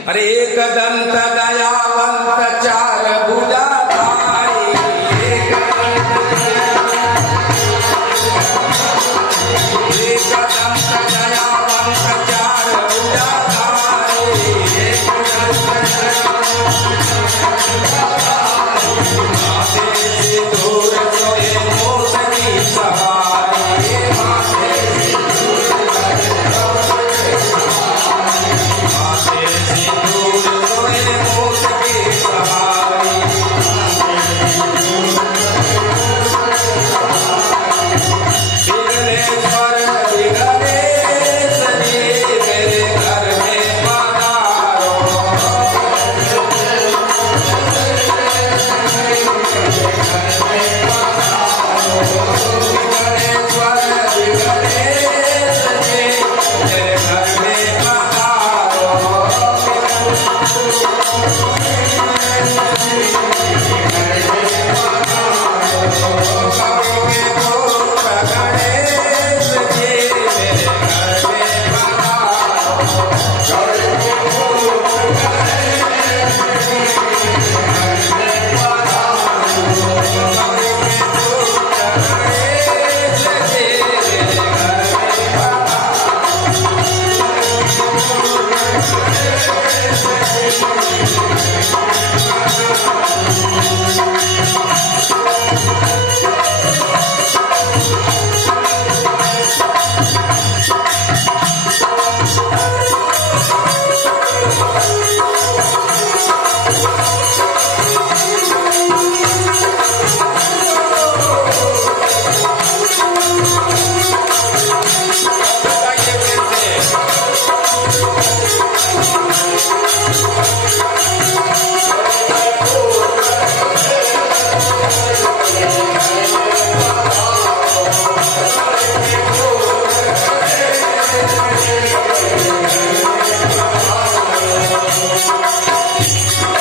अरे एक दंत दयावंत चार भुजाधारी, एक दंत दयावंत चार भुजाधारी, एक माथे से दूर सोए मोस की सवारी, माथे से दूर सोए मोस की सवारी। विघ्नेश्वर विघ्नेश जी मेरे घर में पधारो, विघ्नेश्वर विघ्नेश जी मेरे घर में पधारो, कवि के पुत्र गणेश जी मेरे घर में पधारो, कवि के पुत्र गणेश जी मेरे घर में पधारो, कवि के पुत्र गणेश जी मेरे घर में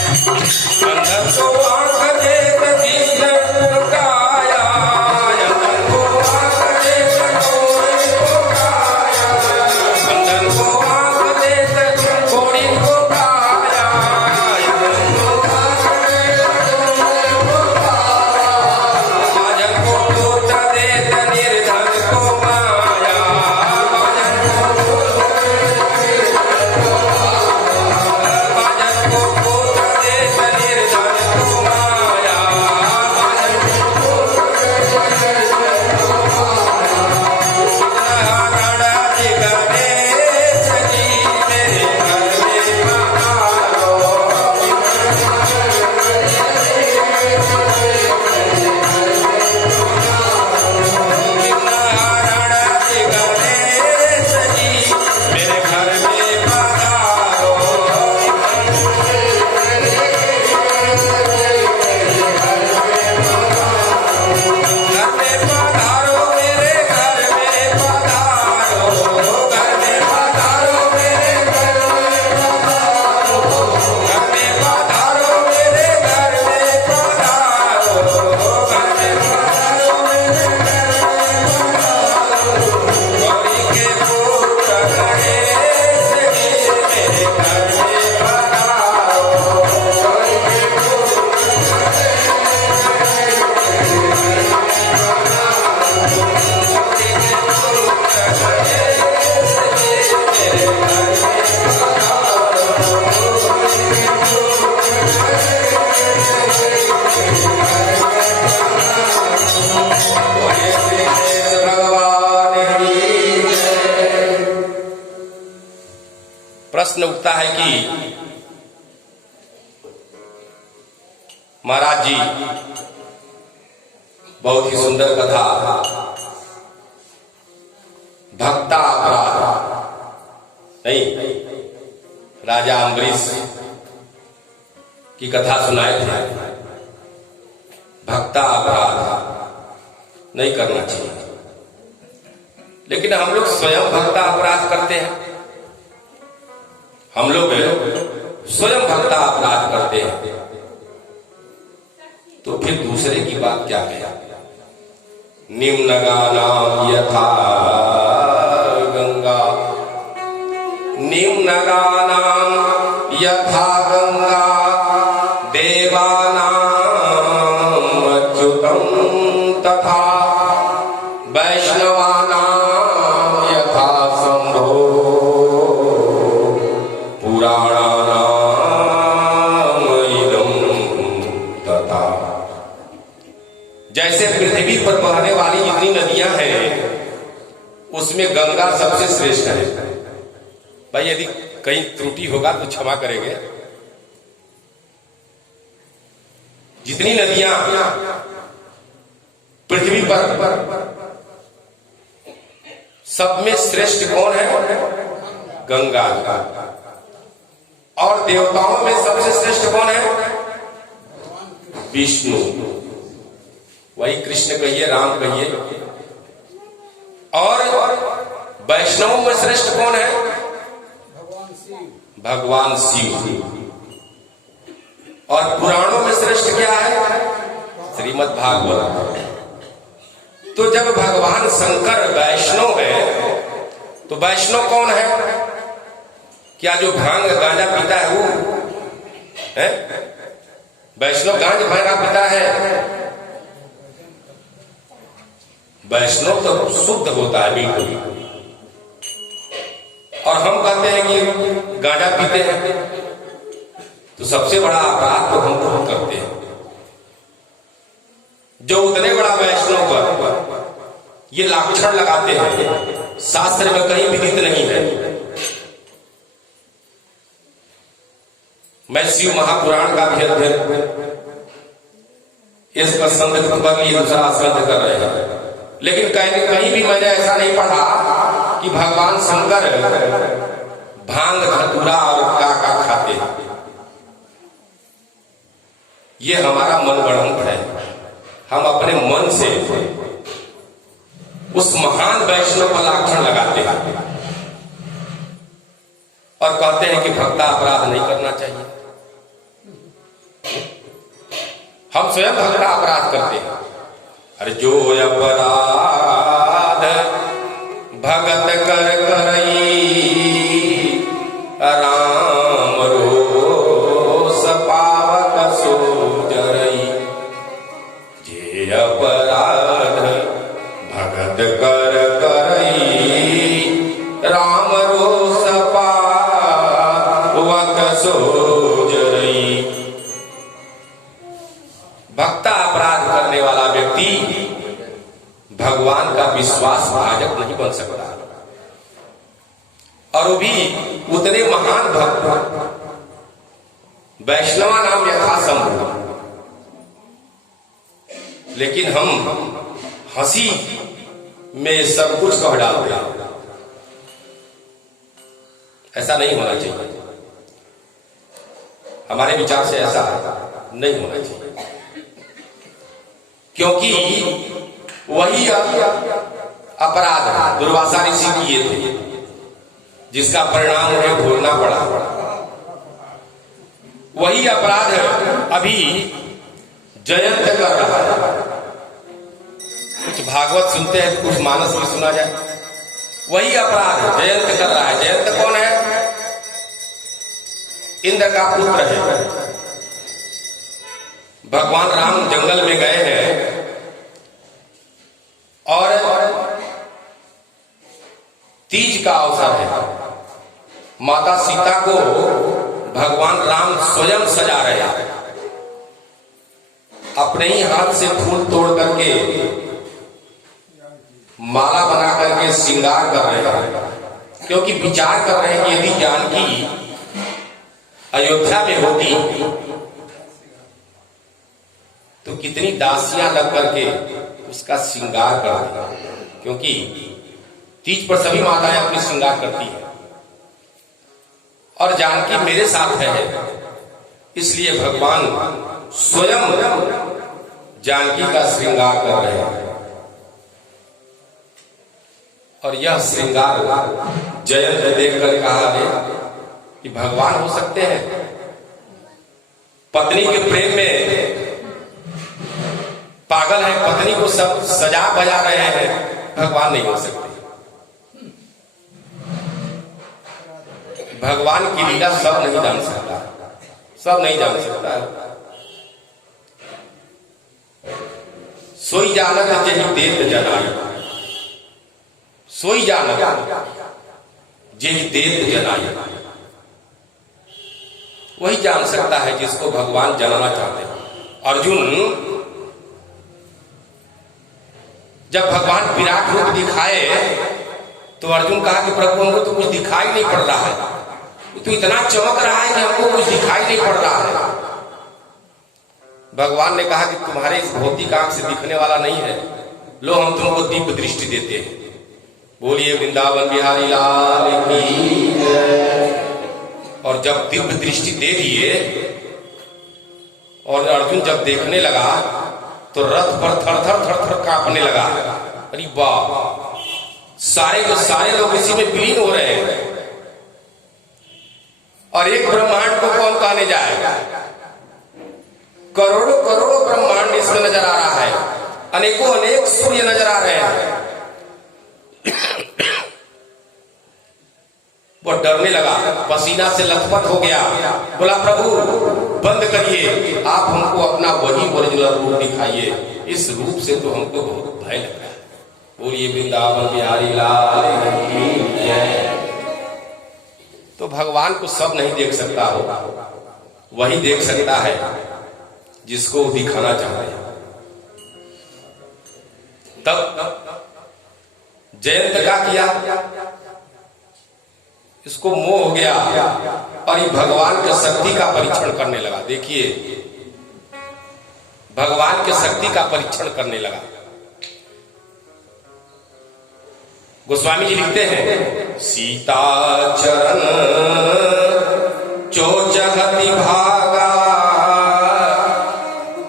अंधन को आँख देख दीजन काया, अंधन को आँख देख घोड़ी को काया, अंधन को आँख देख घोड़ी को काया, अंधन को आँख देख घोड़ी को काया, बाजन को पुत्र देख निर्धन को माया, बाजन को पुत्र देख निर्धन को माया, बाजन को पुत्र देख निर्धन को माया, बाजन को पुत्र देख निर्धन को माया। गणराज गणेश जी मेरे घर में पधारो, गणराज गणेश जी मेरे घर में पधारो, घर में पधारो मेरे घर में पधारो, घर में पधारो मेरे घर में पधारो, घर में पधारो मेरे घर में पधारो, घर में पधारो मेरे घर में पधारो, गौरी के पुत्र गणेश जी मेरे घर में पधारो, गौरी के पुत्र प्रश्न उठता है कि महाराज जी बहुत ही सुंदर कथा भक्ता अपराध नहीं, राजा अम्बरीश की कथा सुनाए थे। भक्ता अपराध नहीं करना चाहिए, लेकिन हम लोग स्वयं भक्ता अपराध करते हैं, हम लोग स्वयं भक्ता अपराध करते हैं, तो फिर दूसरे की बात क्या कहें। निम्नगानां यथा गंगा, निम्नगानां पुराणानाम इदं तथा। जैसे पृथ्वी पर बहने वाली जितनी नदियां हैं उसमें गंगा सबसे श्रेष्ठ है। भाई यदि कहीं त्रुटि होगा तो क्षमा करेंगे। जितनी नदियां पृथ्वी पर सब में श्रेष्ठ कौन है? गंगा। और देवताओं में सबसे श्रेष्ठ कौन है? विष्णु। वही कृष्ण कहिए, राम कहिए। और वैष्णवों में श्रेष्ठ कौन है? भगवान शिव। और पुराणों में श्रेष्ठ क्या है? श्रीमद् भागवत। तो जब भगवान शंकर वैष्णव है तो वैष्णव कौन है? क्या जो भांग गांजा पीता है वो है वैष्णव? गांजा भांगा पीता है? वैष्णव तो शुद्ध होता है बिल्कुल। और हम कहते हैं कि गांजा पीते हैं, तो सबसे बड़ा अपराध तो हम खुद करते हैं। जो उतने बड़ा वैष्णव पर ये लाक्षण लगाते हैं, शास्त्र में कहीं विदित नहीं है। मैं शिव महापुराण का भी अध्ययन इस प्रसंग पर लिए दूसरा स्कंद कर रहे हैं, लेकिन कहीं भी मैंने ऐसा नहीं पढ़ा कि भगवान शंकर भांग धतूरा और काका खाते। ये हमारा मन गढ़ंत है। हम अपने मन से उस महान वैष्णव पर लाक्षण लगाते हैं और कहते हैं कि भक्ता अपराध नहीं करना चाहिए। हम स्वयं भक्ता अपराध करते हैं। अरे जो अपराध भगत कर करई राम रोष पावक सो जरई। जे अपराध भगत कर करई राम रोष पावक सो जरई। भक्ता अपराध करने वाला व्यक्ति भगवान का विश्वास भाजक नहीं बन सकता, और वो भी उतने महान भक्त वैष्णवा नाम यथासंभव। लेकिन हम हंसी में सब कुछ कह डालते हैं। ऐसा नहीं होना चाहिए। हमारे विचार से ऐसा नहीं होना चाहिए, क्योंकि वही अपराध दुर्वासा ऋषि किए थे जिसका परिणाम उन्हें भोगना पड़ा। वही अपराध अभी जयंत कर रहा है। कुछ भागवत सुनते हैं, कुछ मानस भी सुना जाए। वही अपराध जयंत कर रहा है। जयंत कौन है? इंद्र का पुत्र है। भगवान राम जंगल में गए हैं और तीज का अवसर है। माता सीता को भगवान राम स्वयं सजा रहे हैं। अपने ही हाथ से फूल तोड़ करके माला बना करके श्रृंगार कर रहे हैं, क्योंकि विचार कर रहे हैं कि यदि जानकी अयोध्या में होती तो कितनी दासियां लग करके उसका श्रृंगार करती, क्योंकि तीज पर सभी माताएं अपनी श्रृंगार करती हैं। और जानकी मेरे साथ है, इसलिए भगवान स्वयं जानकी का श्रृंगार कर रहे हैं। और यह श्रृंगार जयंत देखकर कहा है कि भगवान हो सकते हैं? पत्नी के प्रेम में पागल है, पत्नी को सब सजा बजा रहे हैं, भगवान नहीं हो सकते। भगवान की लीला सब नहीं जान सकता, सब नहीं जान सकता। सोई जानत जेहि देत जनाई, सोई जानत जेहि देत जनाई। वही जान सकता है जिसको भगवान जानना चाहते हैं। अर्जुन जब भगवान विराट रूप दिखाए तो अर्जुन कहा कि प्रभु हमको तो कुछ दिखाई नहीं पड़ रहा है, तो इतना चमक रहा है कि हमको कुछ दिखाई नहीं पड़ रहा है। भगवान ने कहा कि तुम्हारे इस भौतिक आंख से दिखने वाला नहीं है, लो हम तुमको दिव्य दृष्टि देते हैं। बोलिए वृंदावन बिहारी लाल की जय। और जब दिव्य दृष्टि दे दिए और अर्जुन जब देखने लगा तो रथ पर थर थर थर थर कांपने लगा। अरे वाह, सारे के सारे लोग इसी में विलीन हो रहे हैं। और एक ब्रह्मांड को कौन कहने जाए, करोड़ों करोड़ों ब्रह्मांड इसमें नजर आ रहा है, अनेकों अनेक सूर्य नजर आ रहे हैं। वो डरने लगा, पसीना से लथपथ हो गया। बोला प्रभु बंद करिए, आप हमको अपना वही ओरिजिनल रूप दिखाइए, इस रूप से तो हमको बहुत भय लग रहा है। बोलिए वृंदावन बिहारी लाल की जय। तो भगवान को सब नहीं देख सकता हो, वही देख सकता है जिसको दिखाना चाहते हैं। तब जयंत का किया, इसको मोह हो गया और ये भगवान के शक्ति का परीक्षण करने लगा। देखिए भगवान के शक्ति का परीक्षण करने लगा। गोस्वामी जी लिखते हैं, सीता चरण चोचहति भागा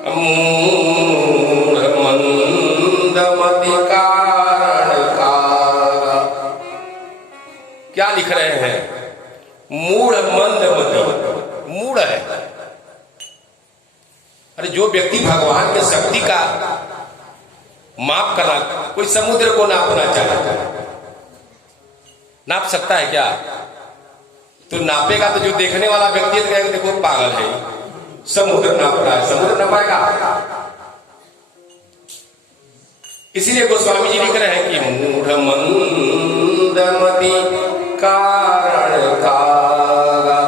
मूढ़ मंदमति कारण कागा। क्या लिख रहे हैं, मूढ़ मंदमति, मूढ़ है। अरे जो व्यक्ति भगवान के शक्ति का माप करना, कोई समुद्र को नापना चाहे, नाप सकता है क्या? तो नापेगा तो जो देखने वाला व्यक्ति है तो कहेगा देखो पागल है, समुद्र नाप रहा है, समुद्र नापाएगा? इसीलिए गोस्वामी जी लिख रहे हैं कि मूढ़ मंदमति कारण कागा।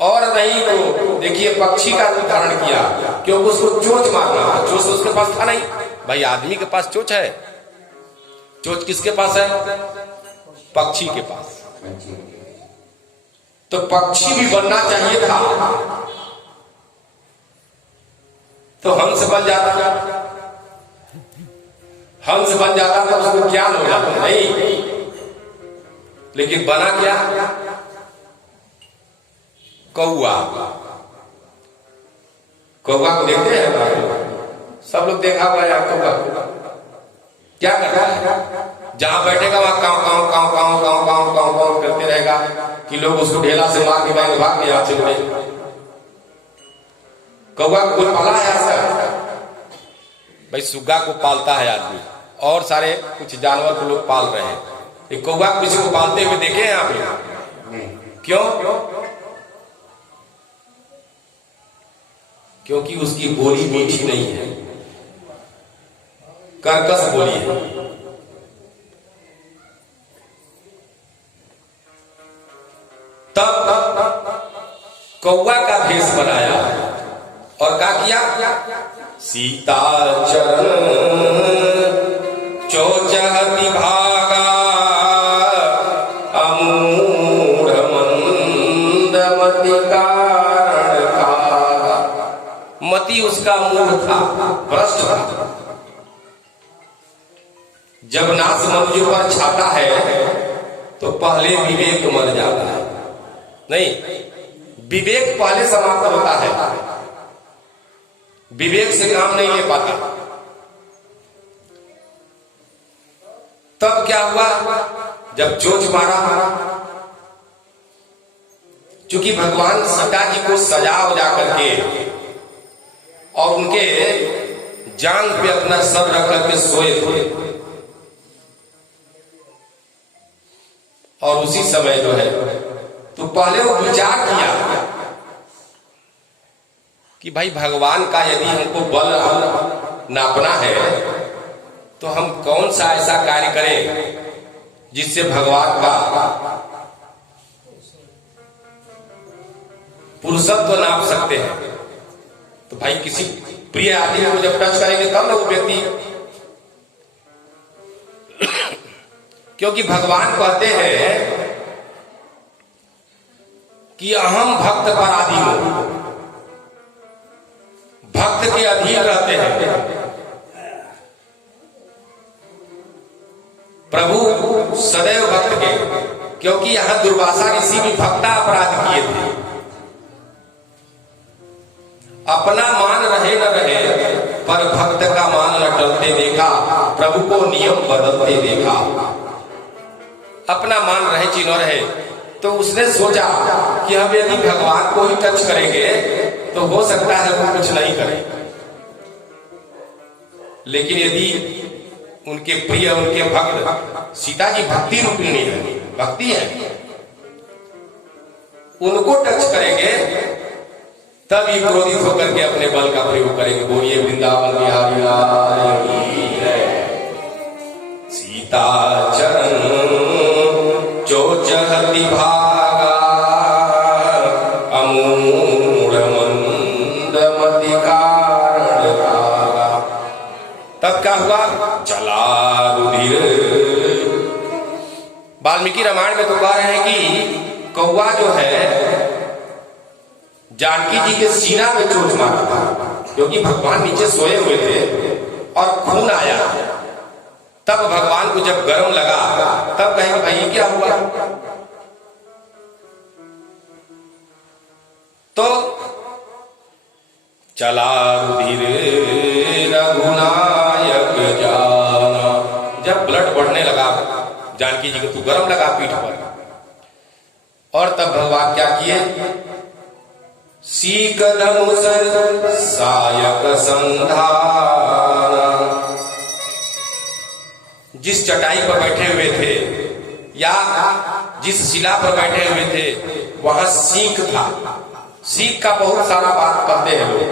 और नहीं तो देखिए पक्षी का रूप धारण किया, क्योंकि उसको चोंच मारना, चोंच उसके पास था नहीं। भाई आदमी के पास चोंच है, चोंच किसके पास है? पक्षी के पास। तो पक्षी भी बनना चाहिए था तो हंस बन जाता, हंस बन जाता तो उसको ज्ञान हो जाता, नहीं। लेकिन बना क्या? कौआ। कौआ को देखते हैं, सब लोग देखा हुआ है। कौआ क्या कर रहा है? जहां बैठेगा वहां काव काव काव काव काव काव काव काव करते रहेगा कि लोग उसको ढेला से मार के भाग के यहाँ से उड़े। कौआ को कोई पाला है ऐसा? भाई सुग्गा को पालता है आदमी, और सारे कुछ जानवर को लोग पाल रहे हैं। एक कौआ किसी को पालते हुए देखे हैं आप लोग? क्यों? क्योंकि उसकी बोली मीठी नहीं है, कर्कश बोली है। तब कौआ का भेष बनाया और क्या किया? सीता चरण चोचहति भागा अमूढ़ मंदमति कारण कागा। मति उसका मूढ़ था, भ्रष्ट था। जब नाश मनुष्य पर छाता है तो पहले विवेक मर जाता है। नहीं, विवेक पहले समाप्त होता है, विवेक से काम नहीं ले पाता। तब क्या हुआ? जब चोंच मारा, चूंकि भगवान सीता जी को सजा उजा करके और उनके जांग पे अपना सर रख करके सोए थे, और उसी समय जो है तो पहले वो विचार किया कि भाई भगवान का यदि हमको बल नापना है तो हम कौन सा ऐसा कार्य करें जिससे भगवान का पुरुषत्व नाप सकते हैं। तो भाई किसी प्रिय आदमी को जब टच करेंगे तब ना वो व्यक्ति, क्योंकि भगवान कहते हैं कि अहम भक्त पराधीन हूं, भक्त के अधीन रहते हैं। प्रभु सदैव भक्त के, क्योंकि यहां दुर्वासा ऋषि भी भक्ता अपराध किए थे। अपना मान रहे न रहे पर भक्त का मान न टलते देखा, प्रभु को नियम बदलते देखा। अपना मान रहे कि न रहे, तो उसने सोचा कि हम यदि भगवान को ही टच करेंगे तो हो सकता है वो कुछ नहीं करें, लेकिन यदि उनके प्रिय, उनके भक्त, सीता जी भक्ति रूपिणी है, भक्ति है, उनको टच करेंगे तब ये क्रोधित होकर के अपने बल का प्रयोग करेंगे। बोलिए वृंदावन बिहारी लाल की जय। सीता चरण चोचहति भागा, अमूढ़ मंदमति कारण रागा। तब क्या हुआ? चला रुधिर। वाल्मीकि रामायण में तो कह रहे हैं कि कौवा जो है जानकी जी के सीना में चोट मारा था, क्योंकि भगवान नीचे सोए हुए थे और खून आया। तब भगवान को जब गर्म लगा तब कहेंगे भाई ये क्या हुआ? तो चला रुधिर रघुनायक जाना। जब ब्लड बढ़ने लगा जानकी जी को तो गर्म लगा पीठ पर, और तब भगवान क्या किए? सीक धनुष सायक संधाना। जिस चटाई पर बैठे हुए थे या जिस शिला पर बैठे हुए थे वहां सीक था। सीक का बहुत सारा बात कहते हैं लोग,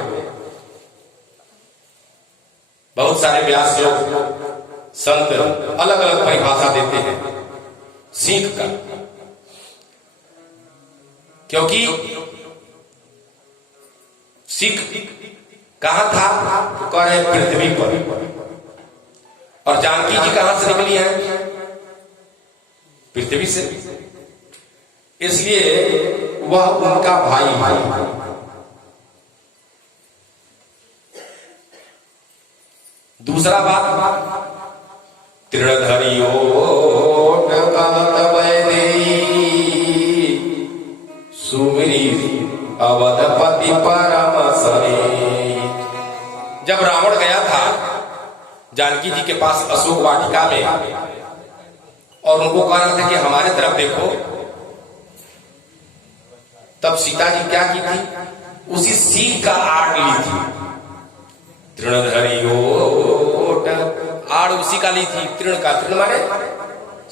बहुत सारे व्यास लोग, संत अलग अलग परिभाषा देते हैं सीक का, क्योंकि सीख कहां था? तो कह रहे पृथ्वी पर। और जानकी जी कहां से निकली है? पृथ्वी से। इसलिए वह उनका भाई है। दूसरा बात, तृणधरियो सुमिरी अवधपति परम सरे। जब रावण गया था जानकी जी के पास अशोक वाटिका में और उनको कह रहा था कि हमारे तरफ देखो, तब सीता जी क्या की थी? उसी सीख का आड़ ली थी। तृणधरियो आड़ उसी का ली थी। तृण का, तृण माने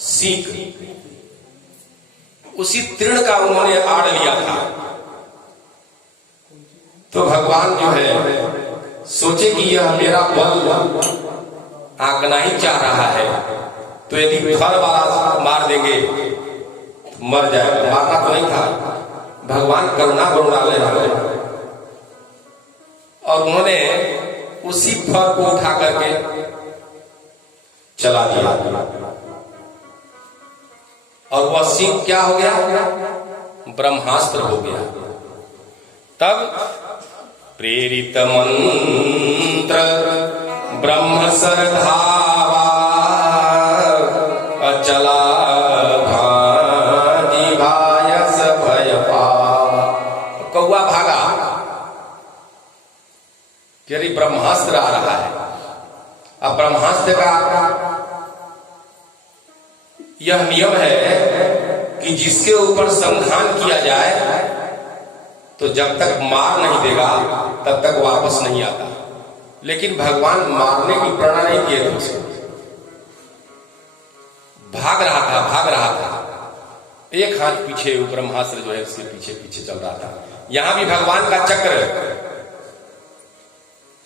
सीख, उसी तृण का उन्होंने आड़ लिया था। तो भगवान जो है सोचे कि यह मेरा बल आंकना ही चाह रहा है, तो यदि फल वाला मार देंगे तो मर जाएगा। मारना तो नहीं था, भगवान करुणा करुणालय वाले, और उन्होंने उसी फल को उठा करके चला दिया, और वह सिंह क्या हो गया? ब्रह्मास्त्र हो गया। तब प्रेरित मंत्र ब्रह्म सरधावा, अचला भाजी भायस भय पावा। कौआ भागा कि ब्रह्मास्त्र आ रहा है। अब ब्रह्मास्त्र का यह नियम है कि जिसके ऊपर संधान किया जाए तो जब तक मार नहीं देगा तब तक वापस नहीं आता। लेकिन भगवान मारने की प्रेरणा नहीं किए थे उसको, भाग रहा था। एक हाथ पीछे ब्रह्मास्त्र जो है उसके पीछे पीछे चल रहा था। यहां भी भगवान का चक्र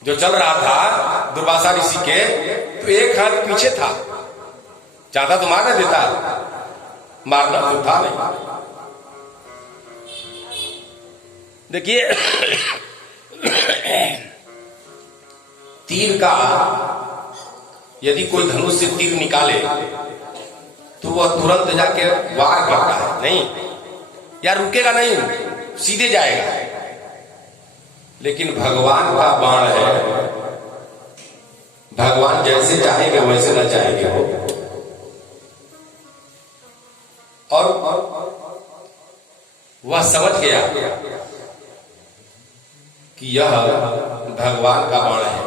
जो चल रहा था दुर्वासा ऋषि के, तो एक हाथ पीछे था। चाहता तो मारना देता, मारना तो था नहीं। देखिए तीर का यदि कोई धनुष से तीर निकाले तो वह तुरंत जाके वार करता है, नहीं या रुकेगा नहीं, सीधे जाएगा। लेकिन भगवान का बाण है, भगवान जैसे चाहेंगे वैसे न चाहेंगे वो। और वह समझ गया कि यह भगवान का बाण है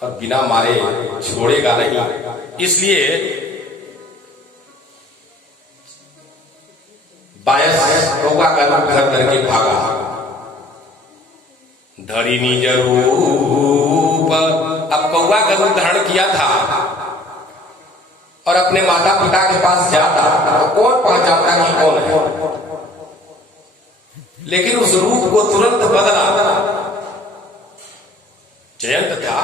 और बिना मारे छोड़ेगा नहीं, इसलिए बायस कौवा का रूप धर करके भागा। धरी निज रूप, अब कौवा का रूप धारण किया था और अपने माता पिता के पास जाता तो कौन पहचानता कि कौन है, लेकिन उस रूप को तुरंत बदला। जयंत था,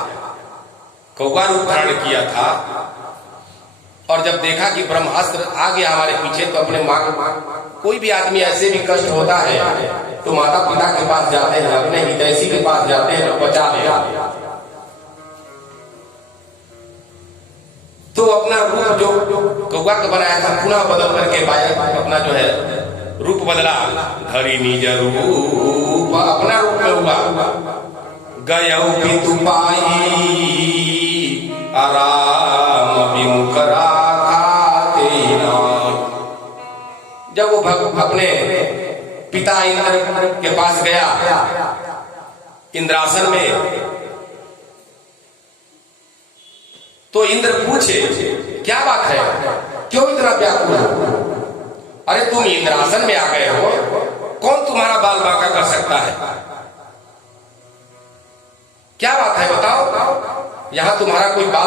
कौवा रूप धारण किया था और जब देखा कि ब्रह्मास्त्र आ गया हमारे पीछे तो अपने मां, कोई भी आदमी ऐसे भी कष्ट होता है तो माता पिता के पास जाते हैं, अपने हितैषी के पास जाते हैं तो बचा ले। तो अपना रूप जो कौवा का बनाया था पुनः बदल करके अपना जो है रूप बदला। धरी निज रूप, अपना रूप में हुआ। गयौ पितु पाई आराम विमुख राखाते नाथ। जब वो अपने पिता इंद्र के पास गया इंद्रासन में, तो इंद्र पूछे क्या बात है, क्यों इतना व्याकुल हो? अरे तुम इंद्रासन में आ गए हो, कौन तुम्हारा बाल बांका कर सकता है? क्या बात है बताओ, यहां तुम्हारा कोई बाल